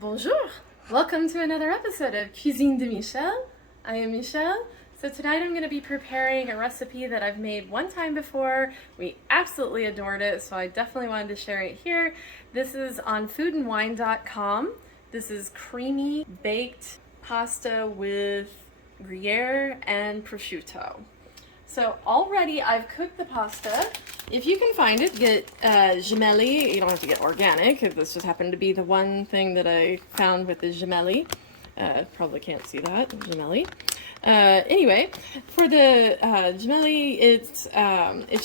Bonjour! Welcome to another episode of Cuisine de Michel. I am Michelle. So tonight I'm going to be preparing a recipe that I've made one time before. We absolutely adored it, so I definitely wanted to share it here. This is on foodandwine.com. This is creamy baked pasta with Gruyère and prosciutto. So already I've cooked the pasta. If you can find it, get Gemelli. You don't have to get organic. This just happened to be the one thing that I found with the Gemelli. Probably can't see that, Gemelli. Anyway, for the Gemelli, it's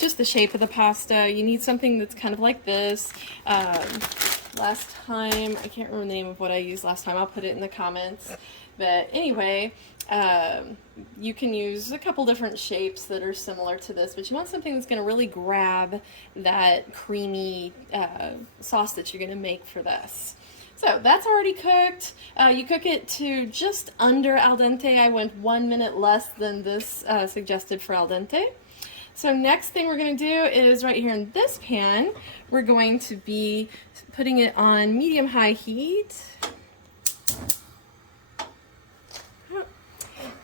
just the shape of the pasta. You need something that's kind of like this. Last time, I can't remember the name of what I used last time. I'll put it in the comments. But anyway, you can use a couple different shapes that are similar to this, but you want something that's going to really grab that creamy sauce that you're going to make for this. So that's already cooked. You cook it to just under al dente. I went 1 minute less than this suggested for al dente. So next thing we're going to do is right here in this pan, we're going to be putting it on medium-high heat.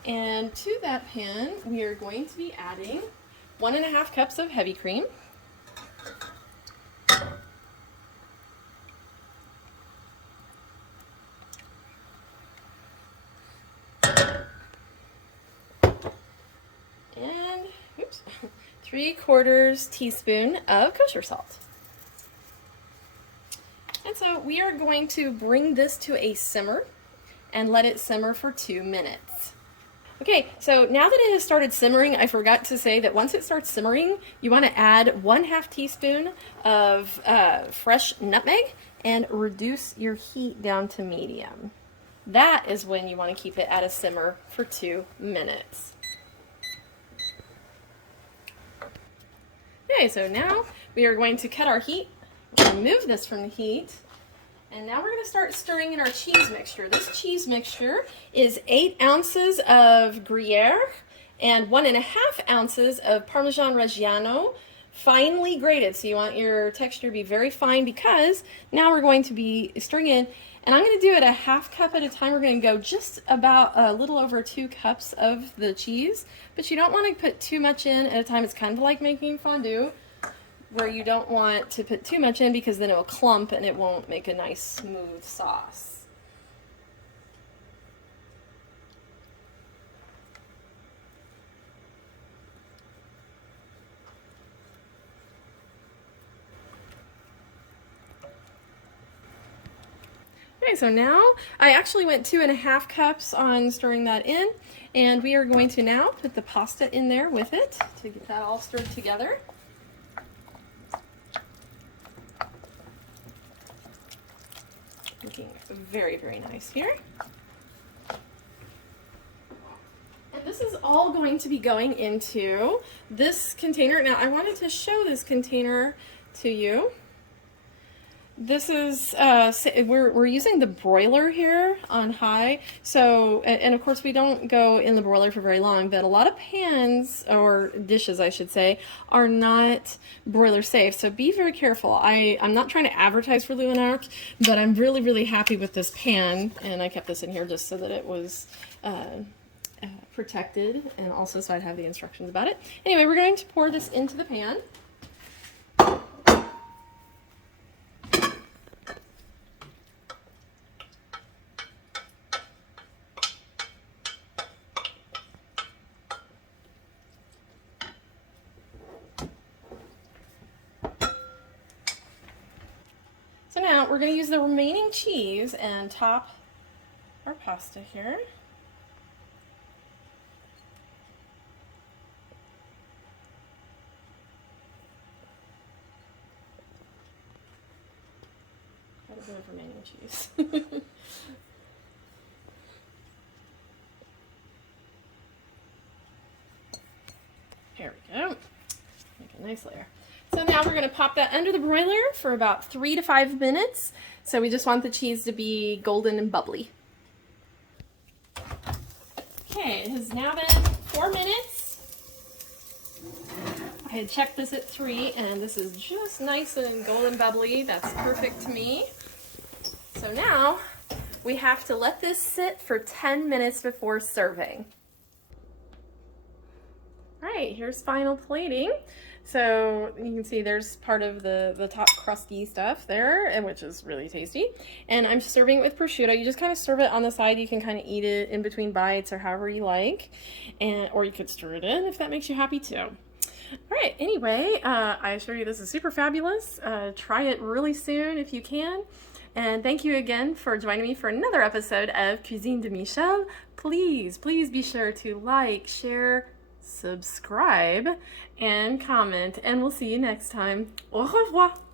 And to that pan, we are going to be adding 1.5 cups of heavy cream. And, oops, 3/4 teaspoon of kosher salt. And so we are going to bring this to a simmer and let it simmer for 2 minutes. Okay, so now that it has started simmering, I forgot to say that once it starts simmering, you want to add 1/2 teaspoon of fresh nutmeg and reduce your heat down to medium. That is when you want to keep it at a simmer for 2 minutes. Okay, so now we are going to cut our heat, remove this from the heat, and now we're going to start stirring in our cheese mixture. This cheese mixture is 8 ounces of Gruyère and 1.5 ounces of Parmesan Reggiano, finely grated. So you want your texture to be very fine because now we're going to be stirring in, and I'm going to do it a 1/2 cup at a time. We're going to go just about a little over 2 cups of the cheese, but you don't want to put too much in at a time. It's kind of like making fondue, where you don't want to put too much in because then it will clump and it won't make a nice smooth sauce. Okay, so now I actually went 2.5 cups on stirring that in, and we are going to now put the pasta in there with it to get that all stirred together. Looking very, very nice here. And this is all going to be going into this container. Now, I wanted to show this container to you. This is, we're using the broiler here on high. So, and of course we don't go in the broiler for very long, but a lot of pans, or dishes I should say, are not broiler safe. So be very careful. I'm not trying to advertise for Luminarc, but I'm really, really happy with this pan. And I kept this in here just so that it was protected, and also so I'd have the instructions about it. Anyway, we're going to pour this into the pan. So now we're going to use the remaining cheese and top our pasta here. Got a bit of remaining cheese. There we go. Make a nice layer. So now we're going to pop that under the broiler for about 3 to 5 minutes. So we just want the cheese to be golden and bubbly. Okay, it has now been 4 minutes. I had checked this at 3, and this is just nice and golden bubbly. That's perfect to me. So now we have to let this sit for 10 minutes before serving. All right, here's final plating. So you can see there's part of the top crusty stuff there, and which is really tasty. And I'm serving it with prosciutto. You just kind of serve it on the side. You can kind of eat it in between bites or however you like, or you could stir it in if that makes you happy too. All right, anyway, I assure you this is super fabulous. Try it really soon if you can. And thank you again for joining me for another episode of Cuisine de Michel. Please be sure to like, share, subscribe, and comment, and we'll see you next time. Au revoir!